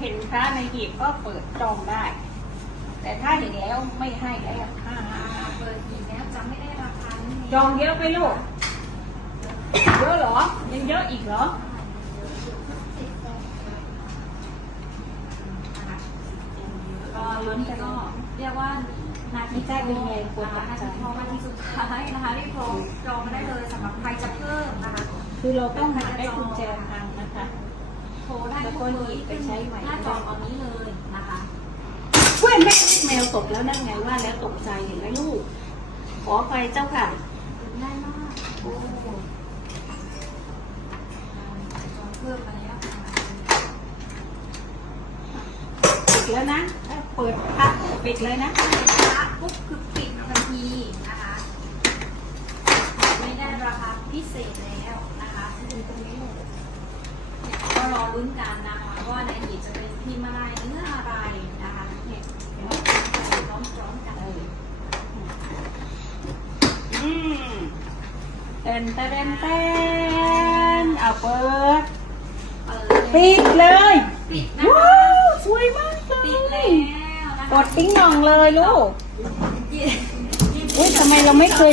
เห็นพระในหีบก็เปิดจองได้ แต่ถ้าเห็นแล้วไม่ให้แล้วห้าห้าเบอร์อีกแล้วจำไม่ได้ราคานี่จองเยอะไปลูกเยอะเหรอ ยังเยอะอีกเหรอก็ลุ้นก็เรียกว่านาทีไม่ใช่เป็นไงควรนะจะคะนาทีทองนาทีสุดท้ายนะคะรีบโทรจองมาได้เลยสำหรับใครจะเพิ่มนะคะ คือเราต้องหาได้กุญแจทางนะคะ โทรได้ทุกเบอร์ที่ขึ้นหน้าจอตอนนี้เลยนะคะเพื่อนแม่ลูกแมวตกแล้วนั่นไงว่าแล้วตกใจเห็นไหมลูก ขอไปเจ้าค่ะง่ายมากโอ้จองเพิ่มมาแล้วนะคะปิดแล้วนะถ้าเปิดพักปิดเลยนะร้านปุ๊บคือปิดทันทีนะคะ ไม่ได้ราคาพิเศษแล้วนะคะดูตรงนี้เลยเนี่ยก็รอ ลุ้นกันนะคะว่าในหีบจะเป็นพิมพ์อะไรเนื้ออะไรนะคะเนี่ยเดี๋ยวเราพร้อมๆกันเลยอืมเต้นเต้นเต้นเอาเปิดเปิดปิดเลยปิดนะว้าคะวสวยมากเลปิดแล้ยวนะคะ กดติ้งหน่องเลยลูกยี่อุ้ยทำไมเราไม่เคย